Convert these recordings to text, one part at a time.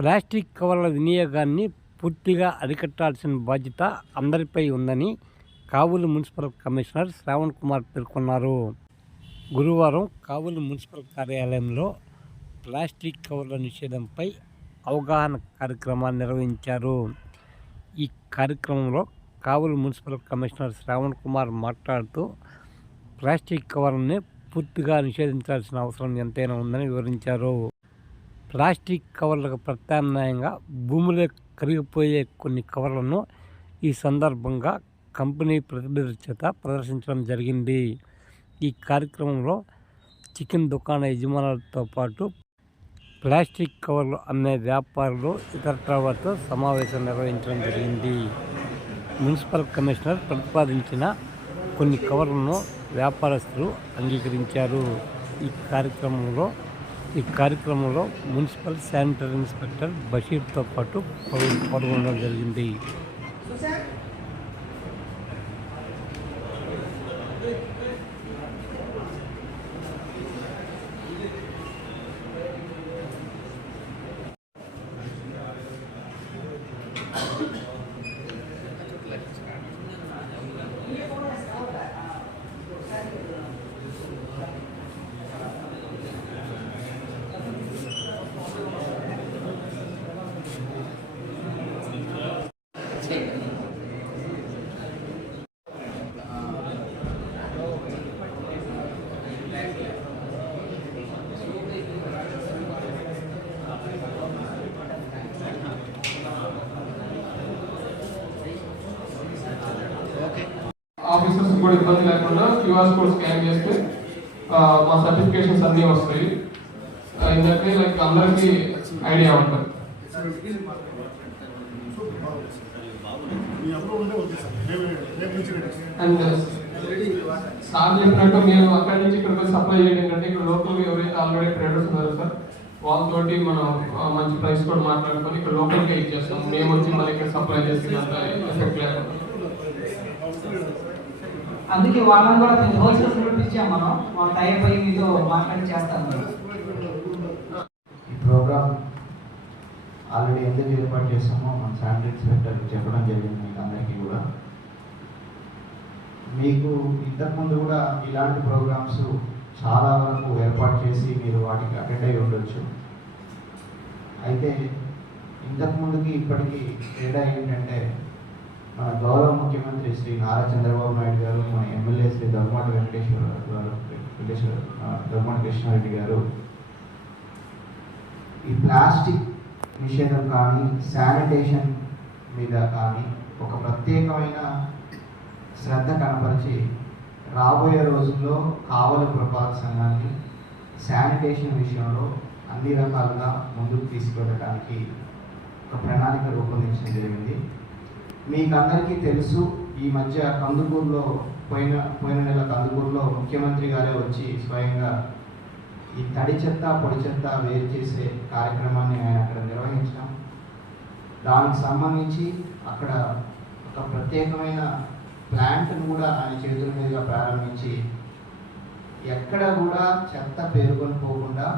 Plastic కవర్ల వినియోగాన్ని పూర్తిగా అరికట్టాల్సిన బాధ్యత అందరిపై ఉందని కావులు మున్సిపల్ కమిషనర్ శ్రావణ్ కుమార్ పేర్కొన్నారు. గురువారం కావులు మున్సిపల్ కార్యాలయంలో ప్లాస్టిక్ కవర్ల నిషేధంపై అవగాహన కార్యక్రమాన్ని నిర్వహించారు. ఈ కార్యక్రమంలో కావులు మున్సిపల్ కమిషనర్ శ్రావణ్ కుమార్ మాట్లాడుతూ ప్లాస్టిక్ కవర్ని పూర్తిగా నిషేధించాల్సిన అవసరం ఎంతైనా ఉందని వివరించారు. ప్లాస్టిక్ కవర్లకు ప్రత్యామ్నాయంగా భూమిలో కరిగిపోయే కొన్ని కవర్లను ఈ సందర్భంగా కంపెనీ ప్రతినిధుల చేత ప్రదర్శించడం జరిగింది. ఈ కార్యక్రమంలో చికెన్ దుకాణ యజమానులతో పాటు ప్లాస్టిక్ కవర్లు అమ్మే వ్యాపారులు ఇతర ట్రావర్తో సమావేశం నిర్వహించడం జరిగింది. మున్సిపల్ కమిషనర్ ప్రతిపాదించిన కొన్ని కవర్లను వ్యాపారస్తులు అంగీకరించారు. ఈ కార్యక్రమంలో ఈ కార్యక్రమంలో మున్సిపల్ శానిటరీ ఇన్స్పెక్టర్ బషీర్తో పాటు పాల్గొనడం జరిగింది. కూడా ఇబ్బంది లేకుండా క్యూఆర్ కోడ్ స్కాన్ చేస్తే మా సర్టిఫికేషన్స్ అన్నీ వస్తాయి. ఎందుకంటే లైక్ అందరికీ ఐడియా ఉంటుంది. సార్ అండ్ సార్ చెప్పినట్టు మేము అక్కడి నుంచి ఇక్కడికి సప్లై చేయడం కంటే ఇక్కడ లోకల్ ఎవరైతే ఆల్రెడీ ట్రేడర్స్ ఉన్నారో సార్ వాళ్ళతోటి మనం మంచి ప్రైస్ కూడా మాట్లాడుకొని ఇక్కడ లోకల్గా ఇచ్చేస్తాం మేము వచ్చి మళ్ళీ ఇక్కడ సప్లై చేసినంత ఎఫెక్ట్ లేకుండా. అందుకే వాళ్ళని కూడా మేము హోల్సేల్ పిలిపించాం మనం. మా టైప్ అయ్యి మీతో మాట్లాడి చేస్తాం ఈ ప్రోగ్రామ్ ఆల్రెడీ ఎందుకు ఏర్పాటు చేస్తామో మన శానిటరీ ఇన్స్పెక్టర్ చెప్పడం జరిగింది మీకు అందరికీ కూడా. మీకు ఇంతకుముందు కూడా ఇలాంటి ప్రోగ్రామ్స్ చాలా వరకు ఏర్పాటు చేసి మీరు వాటికి అటెండ్ అయి ఉండొచ్చు. అయితే ఇంతకుముందుకి ఇప్పటికీ తేడా ఏంటంటే మన గౌరవ ముఖ్యమంత్రి శ్రీ నారా చంద్రబాబు నాయుడు గారు మన ఎమ్మెల్యే శ్రీ దొమ్మటి వెంకటేశ్వర గారు వెంకటేశ్వర దొమ్మటి కృష్ణారెడ్డి గారు. ఈ ప్లాస్టిక్ నిషేధం కానీ శానిటేషన్ మీద కానీ ఒక ప్రత్యేకమైన శ్రద్ధ కనపరిచి రాబోయే రోజుల్లో కావలి పురపాలక సంఘాన్ని శానిటేషన్ విషయంలో అన్ని రకాలుగా ముందుకు తీసుకెళ్ళడానికి ఒక ప్రణాళిక రూపొందించడం జరిగింది. మీకు అందరికీ తెలుసు ఈ మధ్య కందుకూరులో పోయిన పోయిన నెల కందుకూరులో ముఖ్యమంత్రి గారే వచ్చి స్వయంగా ఈ తడి చెత్త పొడి చెత్త వేరు చేసే కార్యక్రమాన్ని ఆయన అక్కడ నిర్వహించాం. దానికి సంబంధించి అక్కడ ఒక ప్రత్యేకమైన ప్లాంట్ను కూడా ఆయన చేతుల మీదుగా ప్రారంభించి ఎక్కడ కూడా చెత్త పేరుకొని పోకుండా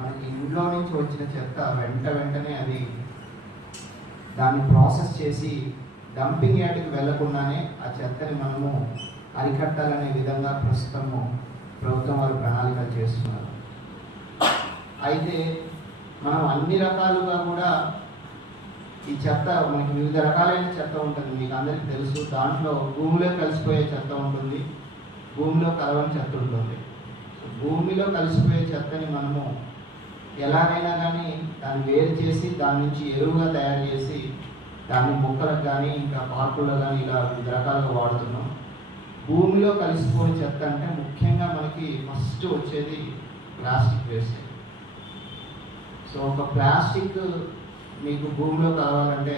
మనకి ఇంట్లో నుంచి వచ్చిన చెత్త వెంట వెంటనే అది దాన్ని ప్రాసెస్ చేసి డంపింగ్ యార్డ్కి వెళ్ళకుండానే ఆ చెత్తని మనము అరికట్టాలనే విధంగా ప్రస్తుతము ప్రభుత్వం వారు ప్రణాళికలు చేస్తున్నారు. అయితే మనం అన్ని రకాలుగా కూడా ఈ చెత్త మనకి వివిధ రకాలైన చెత్త ఉంటుంది. మీకు అందరికీ తెలుసు దాంట్లో భూమిలో కలిసిపోయే చెత్త ఉంటుంది భూమిలో కలవని చెత్త ఉంటుంది. భూమిలో కలిసిపోయే చెత్తని మనము ఎలాగైనా కానీ దాన్ని వేరు చేసి దాని నుంచి ఎరువుగా తయారు చేసి దాన్ని మొక్కలకు కానీ ఇంకా పార్కుల్లో కానీ ఇలా వివిధ రకాలుగా వాడుతున్నాం. భూమిలో కలిసిపోయిన చెత్త అంటే ముఖ్యంగా మనకి ఫస్ట్ వచ్చేది ప్లాస్టిక్ వేస్ట్. సో ఒక ప్లాస్టిక్ మీకు భూమిలో కావాలంటే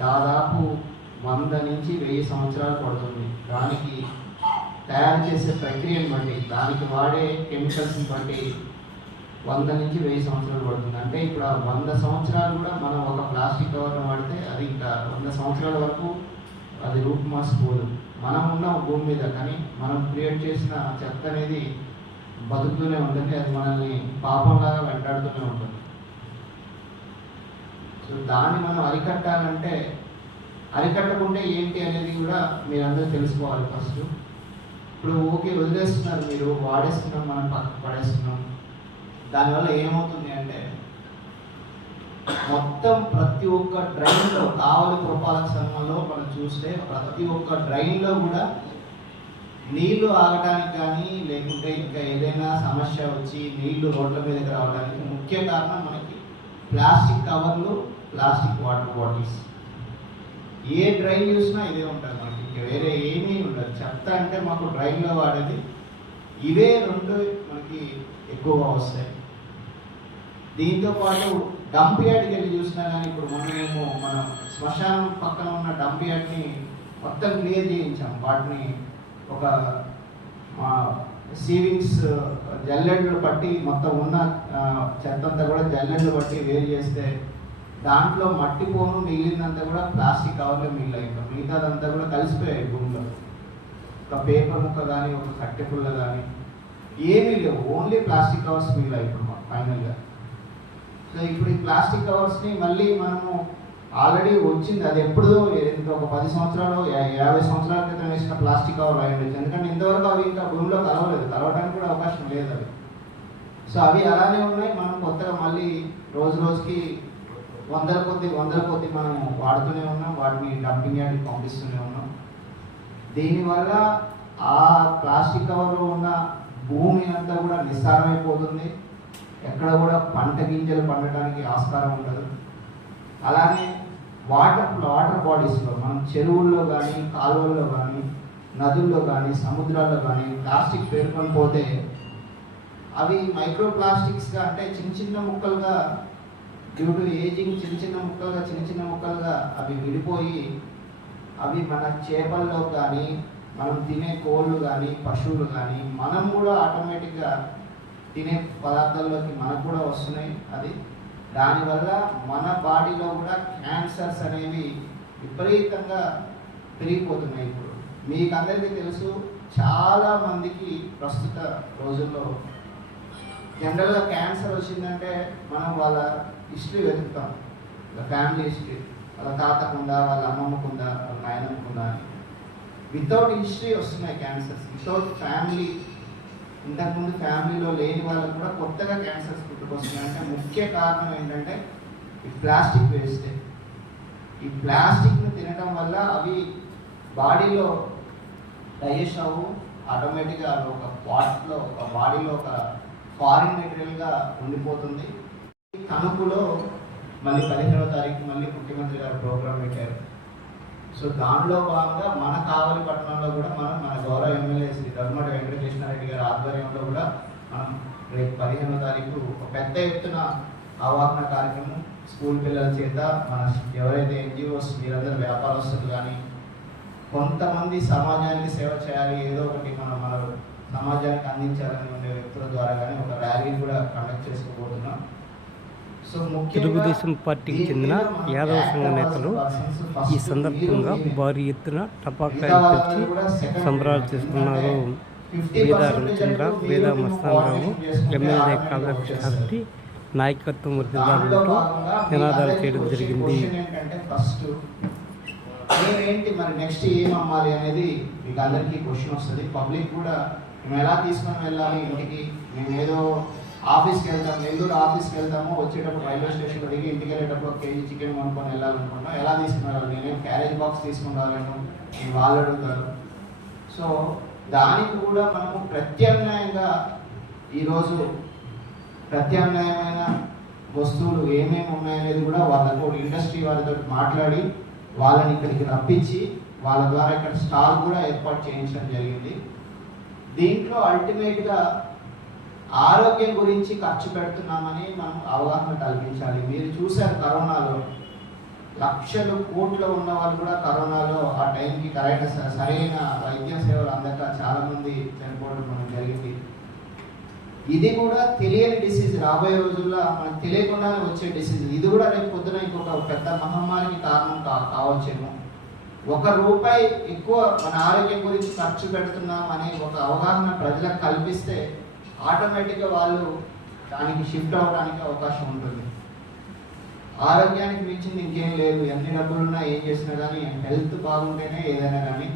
దాదాపు వంద నుంచి వెయ్యి సంవత్సరాలు పడుతుంది. దానికి తయారు చేసే ప్రక్రియను బట్టి దానికి వాడే కెమికల్స్ని బట్టి వంద నుంచి వెయ్యి సంవత్సరాలు పడుతుంది. అంటే ఇప్పుడు ఆ వంద సంవత్సరాలు కూడా మనం ఒక ప్లాస్టిక్ కవర్ను వాడితే అది ఇంకా వంద సంవత్సరాల వరకు అది రూపుమాసిపోదు మనం ఉన్నాం భూమి మీద కానీ మనం క్రియేట్ చేసిన చెత్త అనేది బతుకుతూనే ఉంటుంది. అది మనల్ని పాపంలాగా వెంటాడుతూనే ఉంటుంది. సో దాన్ని మనం అరికట్టాలంటే అరికట్టకుంటే ఏంటి అనేది కూడా మీరందరూ తెలుసుకోవాలి ఫస్ట్. ఇప్పుడు ఓకే వదిలేస్తున్నారు మీరు వాడేస్తున్నాం మనం పక్కకు పడేస్తున్నాం. దానివల్ల ఏమవుతుంది అంటే మొత్తం ప్రతి ఒక్క డ్రైన్లో కావలి పురపాలక సంఘంలో మనం చూస్తే ప్రతి ఒక్క డ్రైన్లో కూడా నీళ్ళు ఆగడానికి కానీ లేకుంటే ఇంకా ఏదైనా సమస్య వచ్చి నీళ్ళు రోడ్ల మీదకి రావడానికి ముఖ్య కారణం మనకి ప్లాస్టిక్ కవర్లు ప్లాస్టిక్ వాటర్ బాటిల్స్. ఏ డ్రైన్ చూసినా ఇదే ఉంటుంది మనకి. ఇంకా వేరే ఏమీ ఉండదు. చెత్త అంటే మాకు డ్రైన్లో వాడేది ఇవే రెండు మనకి ఎక్కువగా వస్తాయి. దీంతో పాటు డంప్ యార్డ్కి వెళ్ళి చూసినా కానీ ఇప్పుడు మొన్న మేము మన శ్మశానం పక్కన ఉన్న డంప్ యార్డ్ని మొత్తం క్లియర్ చేయించాం. వాటిని ఒక సీవింగ్స్ జల్లెడ్లు పట్టి మొత్తం ఉన్న చెత్తంతా కూడా జల్లెడ్లు పట్టి వేరు చేస్తే దాంట్లో మట్టి పోను మిగిలినంతా కూడా ప్లాస్టిక్ కవర్లో మిగిలిన మిగతాదంతా కూడా కలిసిపోయాయి భూమిలో. ఒక పేపర్ ముక్క కానీ ఒక కట్టె పుల్ల కానీ ఏమీ లేవు. ఓన్లీ ప్లాస్టిక్ కవర్స్ మిగిలాయి ఇప్పుడు ఫైనల్గా సో ఇప్పుడు ఈ ప్లాస్టిక్ కవర్స్ని మళ్ళీ మనము ఆల్రెడీ వచ్చింది అది ఎప్పుడుదో ఒక పది సంవత్సరాలు యాభై సంవత్సరాల క్రితం వేసిన ప్లాస్టిక్ కవర్ అయి ఉండొచ్చు. ఎందుకంటే ఇంతవరకు అవి ఇంకా భూమిలో కలవలేదు. కలవడానికి కూడా అవకాశం లేదు అవి. సో అవి అలానే ఉన్నాయి. మనం కొత్తగా మళ్ళీ రోజు రోజుకి వందల కొద్ది వందల కొద్ది మనం వాడుతూనే ఉన్నాం. వాటిని డంపింగ్ యార్డ్కి పంపిస్తూనే ఉన్నాం. దీనివల్ల ఆ ప్లాస్టిక్ కవర్లో ఉన్న భూమి అంతా కూడా నిస్సారమైపోతుంది. ఎక్కడ కూడా పంట గింజలు పండటానికి ఆస్కారం ఉండదు. అలానే వాటర్ వాటర్ బాడీస్లో మనం చెరువుల్లో కానీ కాలువల్లో కానీ నదుల్లో కానీ సముద్రాల్లో కానీ ప్లాస్టిక్ పేర్కొని పోతే అవి మైక్రో ప్లాస్టిక్స్గా అంటే చిన్న చిన్న ముక్కలుగా డ్యూ టు ఏజింగ్ చిన్న చిన్న ముక్కలుగా చిన్న చిన్న ముక్కలుగా అవి విడిపోయి అవి మన చేపల్లో కానీ మనం తినే కోళ్ళు కానీ పశువులు కానీ మనం కూడా ఆటోమేటిక్గా తినే పదార్థాల్లోకి మనకు కూడా వస్తున్నాయి. అది దానివల్ల మన బాడీలో కూడా క్యాన్సర్స్ అనేవి విపరీతంగా పెరిగిపోతున్నాయి ఇప్పుడు. మీకు అందరికీ తెలుసు చాలా మందికి ప్రస్తుత రోజుల్లో జనరల్గా క్యాన్సర్ వచ్చిందంటే మనం వాళ్ళ హిస్టరీ వెతుకుతాం. Family history. వాళ్ళ తాతకుండా వాళ్ళ అమ్మమ్మకుందా వాళ్ళ నాయనమ్మకుందా వితౌట్ హిస్టరీ వస్తున్నాయి క్యాన్సర్స్ వితౌట్ ఫ్యామిలీ ఇంతకుముందు ఫ్యామిలీలో లేని వాళ్ళకు కూడా కొత్తగా క్యాన్సర్స్ పుట్టుకొస్తున్నాయి అంటే ముఖ్య కారణం ఏంటంటే ఈ ప్లాస్టిక్ వేస్టే. ఈ ప్లాస్టిక్ను తినడం వల్ల అవి బాడీలో డైజెస్ట్ అవ్వు ఆటోమేటిక్గా ఒక పాట్లో ఒక బాడీలో ఒక ఫారిన్ మెటీరియల్గా ఉండిపోతుంది. తణుకులో మళ్ళీ పదిహేనవ తారీఖు మళ్ళీ ముఖ్యమంత్రి గారు ప్రోగ్రాం పెట్టారు. సో దానిలో భాగంగా మన కావలి పట్టణంలో కూడా మనం మన గౌరవ ఎమ్మెల్యే శ్రీ ధర్మటి వెంకటకృష్ణారెడ్డి గారి ఆధ్వర్యంలో కూడా మనం రేపు పదిహేనో తారీఖు ఒక పెద్ద ఎత్తున అవాహన కార్యక్రమం స్కూల్ పిల్లల చేత మన ఎవరైతే ఎన్జిఓస్ వీరందరూ వ్యాపారస్తులు కానీ కొంతమంది సమాజానికి సేవ చేయాలి ఏదో ఒకటి మనం మన సమాజానికి అందించాలని ఉండే వ్యక్తుల ద్వారా కానీ ఒక ర్యాలీ కూడా కండక్ట్ చేసుకోబోతున్నాం. తెలుగుదేశం పార్టీకి చెందిన యాదవ సంఘ నేతలు ఈ సందర్భంగా భారీ ఎత్తున టపాకాయలు తెచ్చి సంబరాలు చేసుకున్నారు. వేద రవిచంద్ర వేద మస్తానరావు ఎమ్మెల్యే కావ్యాక్షి నాయకత్వం వర్దిదారులతో నినాదాలు చేయడం జరిగింది. ఏంటి మరి నెక్స్ట్ ఏం అమ్మాలి అనేది మీకు అందరికీ క్వశ్చన్ వస్తుంది. పబ్లిక్ కూడా మేము ఎలా తీసుకొని వెళ్ళాలి? ఇంటికి మేము ఏదో ఆఫీస్కి వెళ్తాం నెల్లూరు ఆఫీస్కి వెళ్తాము వచ్చేటప్పుడు రైల్వే స్టేషన్లో దిగి ఇంటికి వెళ్ళేటప్పుడు ఒక కేజీ చికెన్ కొనుక్కొని వెళ్ళాలనుకుంటాం ఎలా తీసుకున్నారు నేనేం క్యారేజ్ బాక్స్ తీసుకుని రాలేను నేను వాళ్ళు అడుగుతారు. సో దానికి కూడా మనము ప్రత్యామ్నాయంగా ఈరోజు ప్రత్యామ్నాయమైన వస్తువులు ఏమేమి ఉన్నాయనేది కూడా వాళ్ళతో ఇండస్ట్రీ వాళ్ళతో మాట్లాడి వాళ్ళని ఇక్కడికి రప్పించి వాళ్ళ ద్వారా ఇక్కడ స్టాల్ కూడా ఏర్పాటు చేయించడం జరిగింది. దీంట్లో అల్టిమేట్గా ఆరోగ్యం గురించి ఖర్చు పెడుతున్నామని మనం అవగాహన కల్పించాలి. మీరు చూశారు కరోనాలో. లక్షలు కోట్లు ఉన్న వాళ్ళు కూడా కరోనాలో ఆ టైంకి కరెక్ట్ సరైన వైద్య సేవలు అందక చాలామంది చనిపోవడం మనకు జరిగింది. ఇది కూడా తెలియని డిసీజ్ రాబోయే రోజుల్లో మనకు తెలియకుండానే వచ్చే డిసీజ్ ఇది కూడా రేపు పొద్దున ఇంకొక పెద్ద మహమ్మారికి కారణం కా కావచ్చేమో. ఒక రూపాయి ఎక్కువ మన ఆరోగ్యం గురించి ఖర్చు పెడుతున్నాం అనే ఒక అవగాహన ప్రజలకు కల్పిస్తే ఆటోమేటిక్గా వాళ్ళు దానికి షిఫ్ట్ అవ్వడానికి అవకాశం ఉంటుంది. ఆరోగ్యానికి మించింది ఇంకేం లేదు. ఎన్ని డబ్బులున్నా ఏం చేసినా కానీ హెల్త్ బాగుంటేనే ఏదైనా కానీ